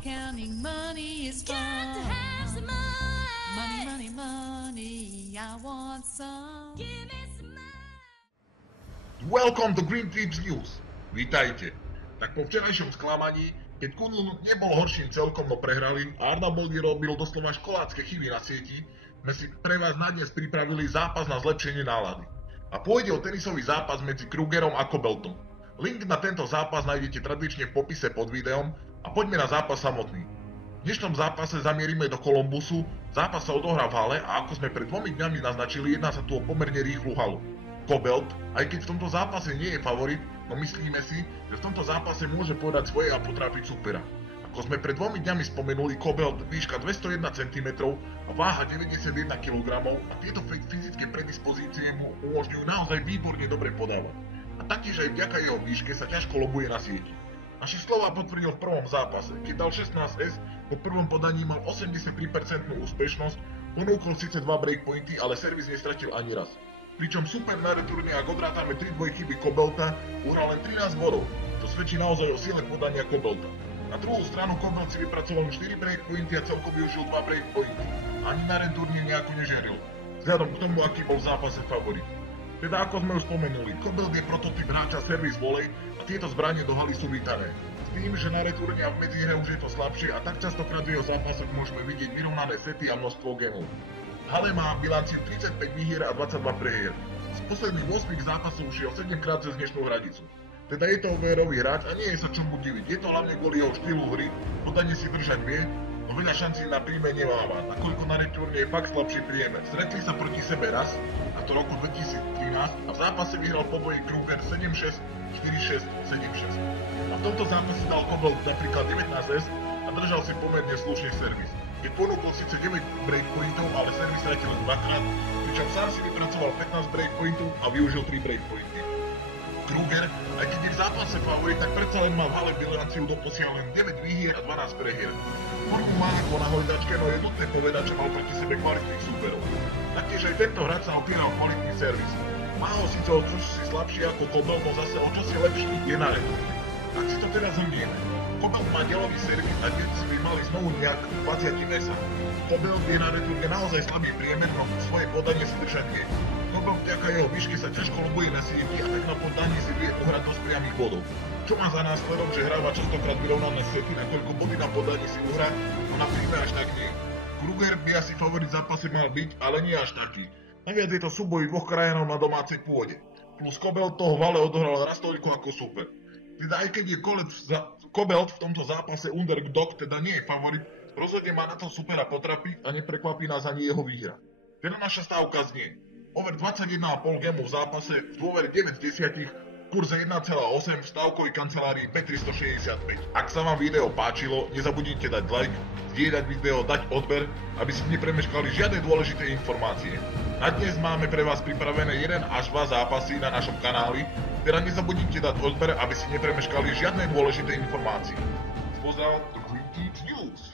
counting money is fun. Got to have some money. Money, money, money, I want some. Give me some money. Welcome to Green Tips News. Vítajte. Tak po včerajšom sklamaní, keď Kunlun nebol horším celkom, no prehrali a Arda Boldi robil doslova školácké chyby na sieti, sme si pre vás na dnes pripravili zápas na zlepšenie nálady. A pôjde o tenisový zápas medzi Krugerom a Kobeltom. Link na tento zápas nájdete tradične v popise pod videom a poďme na zápas samotný. V dnešnom zápase zamierime do Kolumbusu, zápas sa odohrá v hale a ako sme pred 2 dňami naznačili, jedná sa tu o pomerne rýchlu halu. Kobelt, aj keď v tomto zápase nie je favorit, no myslíme si, že v tomto zápase môže podať svoje a potrápiť supera. Ako sme pred 2 dňami spomenuli, Kobelt výška 201 cm a váha 91 kg a tieto fyzické predispozície mu umožňujú naozaj výborne dobre podávať. A taktiež aj vďaka jeho výške sa ťažko lobuje na sieti. Naše slova potvrdil v prvom zápase, keď dal 16S, po prvom podaní mal 83% úspešnosť, ponúkol síce 2 breakpointy, ale servis nestratil ani raz. Pričom super na returne, ak odrátame 3 dvojchyby Kobelta, uhral len 13 bodov, čo svedčí naozaj o sile podania Kobelta. Na druhú stranu Kobelt si vypracoval 4 breakpointy a celkom využil 2 breakpointy. Ani na returne nejako nežiaril, vzhľadom k tomu, aký bol v zápase favorit. Teda ako sme už spomenuli, Kobelt je prototyp hráča servis volej a tieto zbranie do haly sú vítané. S tým, že na returne a v medzihre už je to slabšie a tak častokrát v jeho zápasoch môžeme vidieť vyrovnané sety a množstvo gemov. Hale má bilanciu 35 výhier a 22 prehier. Z posledných 8 zápasov ušiel 7 krát cez dnešnú hranicu. Teda je to overový hráč a nie je sa čomu diviť. Je to hlavne kvôli jeho štýlu hry, podanie si držať vie, no veľa šancí na príjme nemáva, nakoľko na returne je fakt slabší priemer. Stretli sa proti sebe raz, a to roku 2013, a v zápase vyhral po boji Kruger 7-6, 4-6, 7-6. A v tomto zápase dal Kobelt napríklad 19S a držal si pomerne slušný servis. Keď ponúkol síce 9 breakpointov, ale servis stratil len 2-krát, pričom sám si vypracoval 15 breakpointov a využil 3 breakpointy. Kruger, aj keď je v zápase favorit, tak predsa len má v hale bilanciu doposiaľ len 9 výhier a 12 prehier. Formu má ako na hojdačke, no je nutné povedať, že mal proti sebe kvalitných súperov. Taktiež aj tento hráč sa opieral kvalitný servis. Má ho síce o čosi slabší ako Kobelt, no zase o čosi lepší je na returne. Ak si to teda zhrnieme, Kobelt má delový servis a dnes by mali znovu nejak 20 mesa. Kobelt je na returne naozaj slabý priemer, no svoje podanie si držať vie. Kobelt vďaka jeho výške sa ťažko lobuje na sieti a tak na podaní si vie uhrať dosť priamých bodov. Čo má za následok, že hráva častokrát vyrovnané sety, nakoľko body na podaní si uhrá, no na príjme až tak nie. Kruger by asi favorit v zápase mal byť, ale nie až taký. Naviac je to súboj dvoch krajanov na domácej pôde. Plus Kobelt toho v hale odohral raz toľko ako super. Teda aj keď je Kobelt v tomto zápase underdog, teda nie je favorit, rozhodne má na to supera potrapiť a neprekvapí nás ani jeho výhra. Teda naša stávka znie: over 21,5 gemu v zápase, v dôvere 9 z 10, kurze 1,8 v stávkovej kancelárii P365. Ak sa vám video páčilo, nezabudnite dať like, zdieľať video, dať odber, aby ste nepremeškali žiadne dôležité informácie. Na dnes máme pre vás pripravené 1 až 2 zápasy na našom kanáli, teda nezabudnite dať odber, aby ste nepremeškali žiadne dôležité informácie. Pozdrav do Green Tips News!